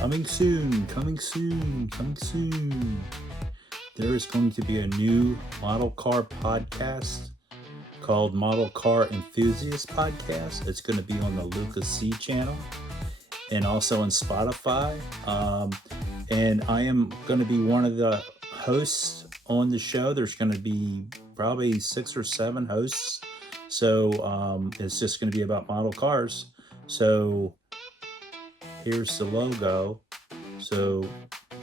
Coming soon, coming soon, coming soon. There is going to be a new model car podcast called Model Car Enthusiast Podcast. It's going to be on the Lucas C channel and also on Spotify. And I am going to be one of the hosts on the show. There's going to be probably 6 or 7 hosts. So it's just going to be about model cars. So here's the logo. So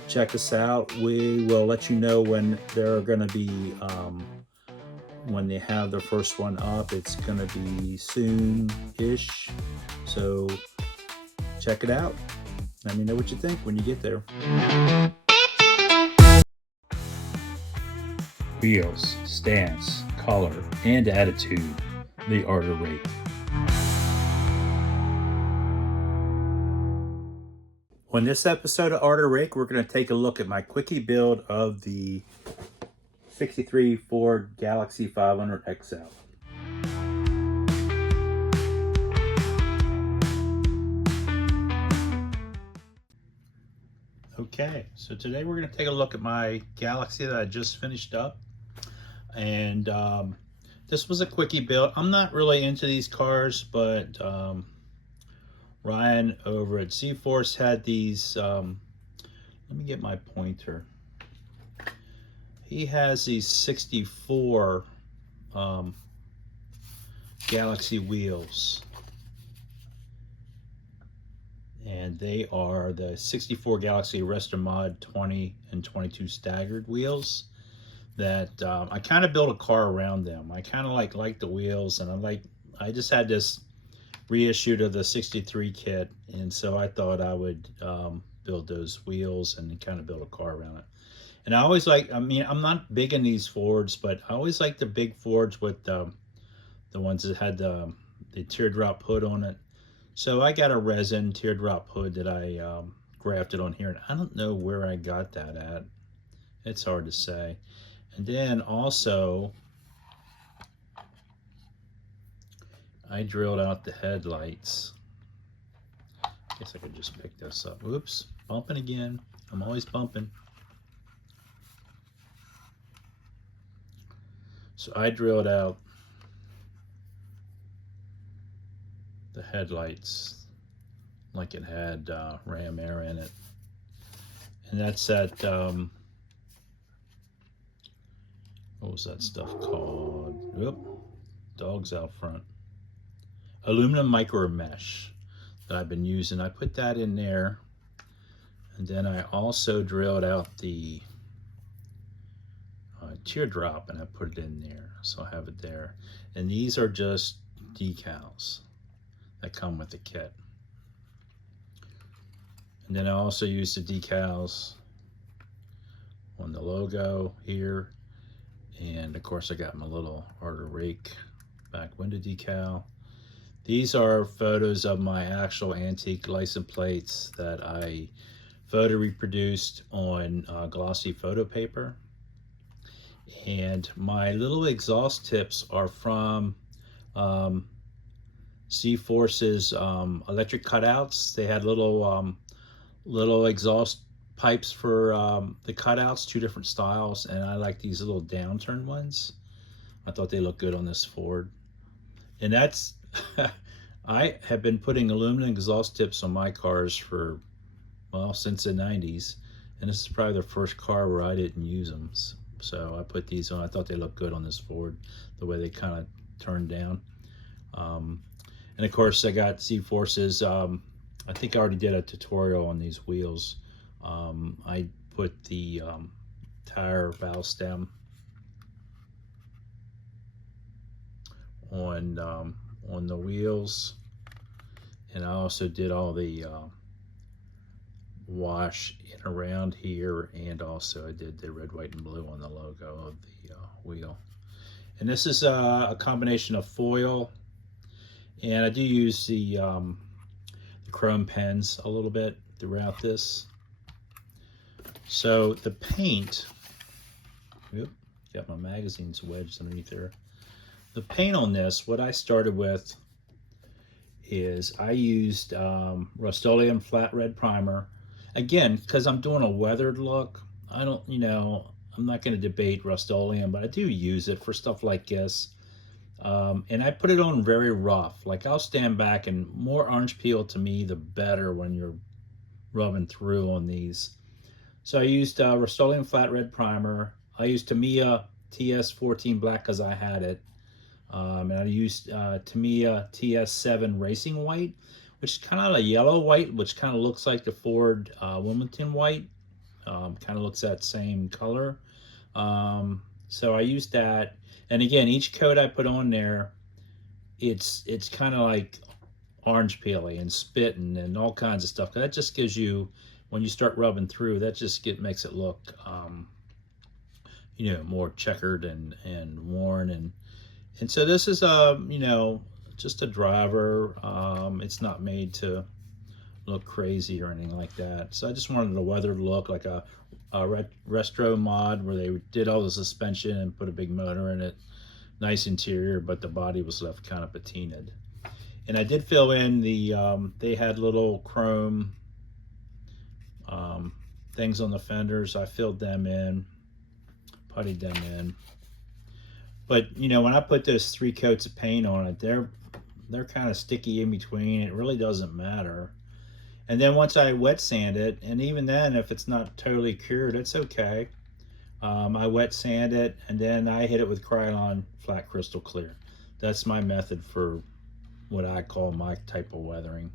check us out. We will let you know when they're going to be, when they have their first one up. It's going to be soon-ish. So check it out. Let me know what you think when you get there. Wheels, stance, color, and attitude. The art of rake. On this episode of Art of Rake, we're going to take a look at my quickie build of the 63 Ford Galaxie 500 XL. Okay, so today we're going to take a look at my Galaxie that I just finished up. And this was a quickie build. I'm not really into these cars, but Ryan over at Zforce had these, let me get my pointer. He has these 64 Galaxie wheels. And they are the 64 Galaxie Arrestor Mod 20 and 22 staggered wheels that I kind of built a car around them. I kind of like the wheels, and I just had this reissue of the 63 kit, and so I thought I would build those wheels and kind of build a car around it. And I always I'm not big in these Fords, but I always like the big Fords with the ones that had the teardrop hood on it. So I got a resin teardrop hood that I grafted on here, and I don't know where I got that at. It's hard to say. And then also, I drilled out the headlights. I guess I could just pick this up. Oops, bumping again. I'm always bumping. So I drilled out the headlights like it had ram air in it. And that's that, what was that stuff called? Oop, dog's out front. Aluminum micro mesh that I've been using. I put that in there, and then I also drilled out the teardrop and I put it in there, so I have it there. And these are just decals that come with the kit. And then I also used the decals on the logo here, and of course I got my little Art of Rake back window decal. These are photos of my actual antique license plates that I photo reproduced on glossy photo paper. And my little exhaust tips are from Zforce's electric cutouts. They had little exhaust pipes for the cutouts, 2 different styles, and I like these little downturn ones. I thought they looked good on this Ford. And that's I have been putting aluminum exhaust tips on my cars for, well, since the 90s, and this is probably the first car where I didn't use them. So I put these on. I thought they looked good on this Ford, the way they kind of turned down. And of course I got Zforce's, I think I already did a tutorial on these wheels. I put the tire valve stem on the wheels, and I also did all the wash in around here, and also I did the red, white, and blue on the logo of the wheel. And this is a combination of foil, and I do use the chrome pens a little bit throughout this. So the paint, got my magazines wedged underneath there. The paint on this, what I started with is I used Rust-Oleum flat red primer. Again, because I'm doing a weathered look, I don't, I'm not going to debate Rust-Oleum, but I do use it for stuff like this. And I put it on very rough. Like I'll stand back, and more orange peel to me, the better when you're rubbing through on these. So I used Rust-Oleum flat red primer. I used Tamiya TS14 black because I had it. And I used Tamiya TS7 Racing White, which is kind of a yellow white, which kind of looks like the Ford Wilmington White. Kind of looks that same color. So I used that. And again, each coat I put on there, it's kind of like orange peely and spitting and all kinds of stuff. That just gives you, when you start rubbing through, that just makes it look, more checkered and worn. And so this is just a driver. It's not made to look crazy or anything like that. So I just wanted a weathered look, like a retro mod where they did all the suspension and put a big motor in it. Nice interior, but the body was left kind of patinaed. And I did fill in the, they had little chrome things on the fenders. I filled them in, puttied them in. But when I put those 3 coats of paint on it, they're kind of sticky in between. It really doesn't matter. And then once I wet sand it, and even then, if it's not totally cured, it's okay. I wet sand it, and then I hit it with Krylon flat crystal clear. That's my method for what I call my type of weathering.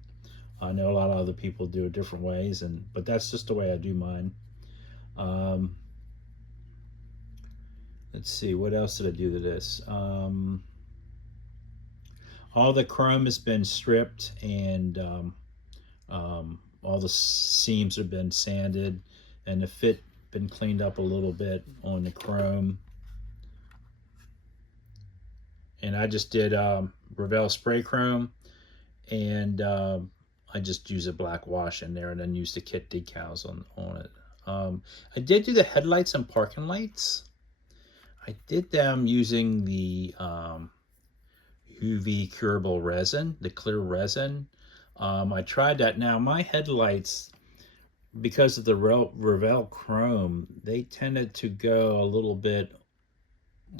I know a lot of other people do it different ways, but that's just the way I do mine. Let's see, what else did I do to this? All the chrome has been stripped, and all the seams have been sanded, and the fit been cleaned up a little bit on the chrome. And I just did Revell spray chrome, and I just use a black wash in there, and then use the kit decals on it. I did do the headlights and parking lights. I did them using the UV curable resin, the clear resin. I tried that. Now my headlights, because of the Revell chrome, they tended to go a little bit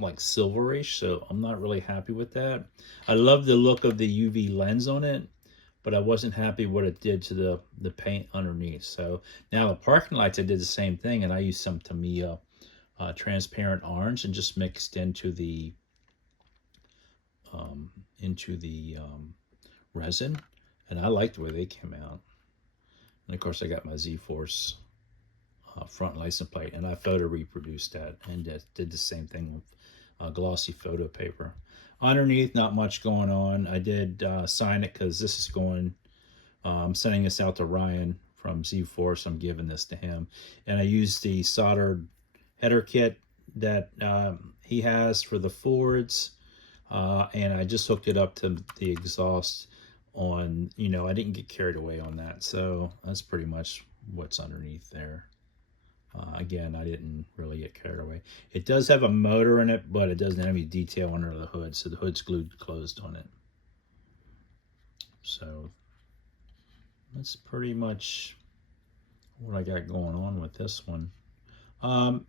like silverish, so I'm not really happy with that. I love the look of the UV lens on it, but I wasn't happy what it did to the paint underneath. So now the parking lights, I did the same thing, and I used some Tamiya transparent orange and just mixed into the resin, and I liked the way they came out. And of course I got my Zforce front license plate, and I photo reproduced that and did the same thing with glossy photo paper. Underneath, not much going on. I did sign it because this is going, I'm sending this out to Ryan from Zforce. I'm giving this to him, and I used the soldered header kit that he has for the Fords, and I just hooked it up to the exhaust on, I didn't get carried away on that. So that's pretty much what's underneath there. Again, I didn't really get carried away. It does have a motor in it, but it doesn't have any detail under the hood, so the hood's glued closed on it. So that's pretty much what I got going on with this one. I'm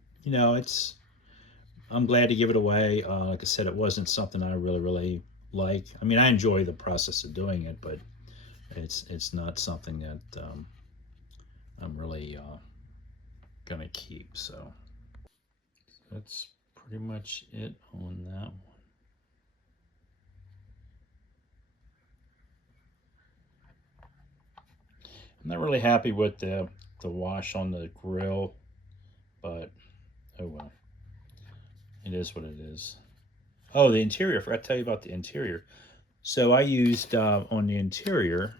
glad to give it away. Like I said, it wasn't something I really like. I mean, I enjoy the process of doing it, but it's not something that I'm really gonna keep. So that's pretty much it on that one. I'm not really happy with the wash on the grill, but oh well. It is what it is. Oh, the interior. I forgot to tell you about the interior. So I used on the interior,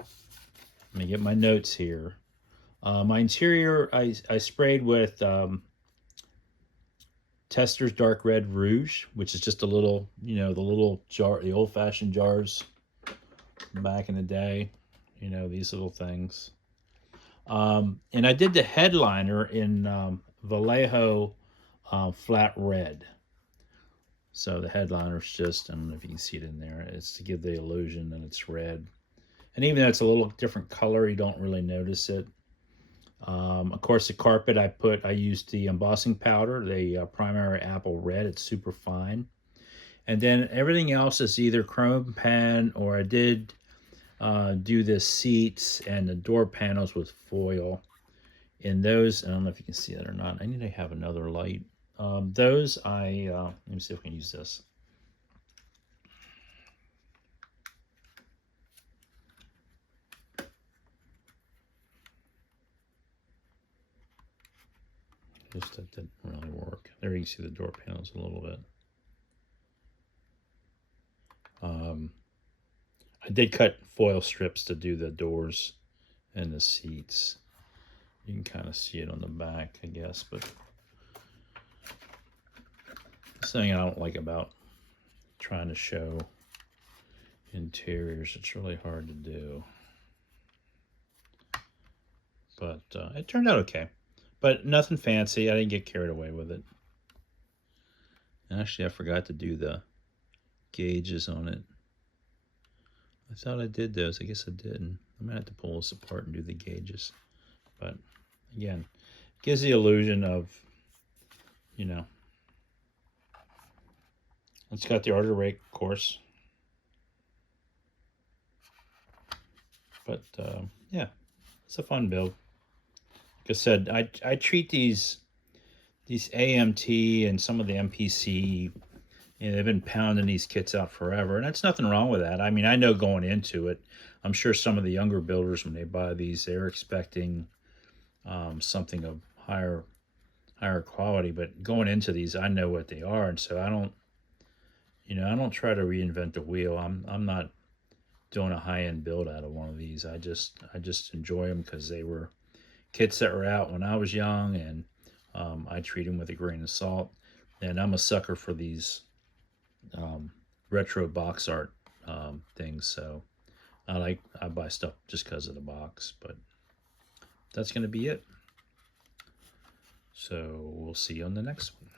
let me get my notes here. My interior, I sprayed with Tester's Dark Red Rouge, which is just a little, the little jar, the old-fashioned jars back in the day, these little things. And I did the headliner in Vallejo flat red. So the headliner's just, I don't know if you can see it in there, it's to give the illusion that it's red. And even though it's a little different color, you don't really notice it. Of course, the carpet I used the embossing powder, the primary apple red. It's super fine. And then everything else is either chrome pen, or I did do the seats and the door panels with foil. In those, I don't know if you can see that or not. I need to have another light. Those let me see if we can use this. Just that didn't really work. There you can see the door panels a little bit. I did cut foil strips to do the doors and the seats. You can kind of see it on the back, I guess, but something I don't like about trying to show interiors. It's really hard to do. But it turned out okay. But nothing fancy. I didn't get carried away with it. And actually, I forgot to do the gauges on it. I thought I did those. I guess I didn't. I'm going to have to pull this apart and do the gauges. But again, it gives the illusion of, you know, it's got the artery rake, of course. But yeah, it's a fun build. Like I said, I treat these AMT and some of the MPC, you know, they've been pounding these kits out forever, and that's nothing wrong with that. I mean, I know going into it, I'm sure some of the younger builders, when they buy these, they're expecting something of higher quality. But going into these, I know what they are, and so I don't try to reinvent the wheel. I'm not doing a high-end build out of one of these. I just enjoy them because they were kits that were out when I was young, and I treat them with a grain of salt. And I'm a sucker for these retro box art things, so I buy stuff just because of the box. But that's going to be it. So we'll see you on the next one.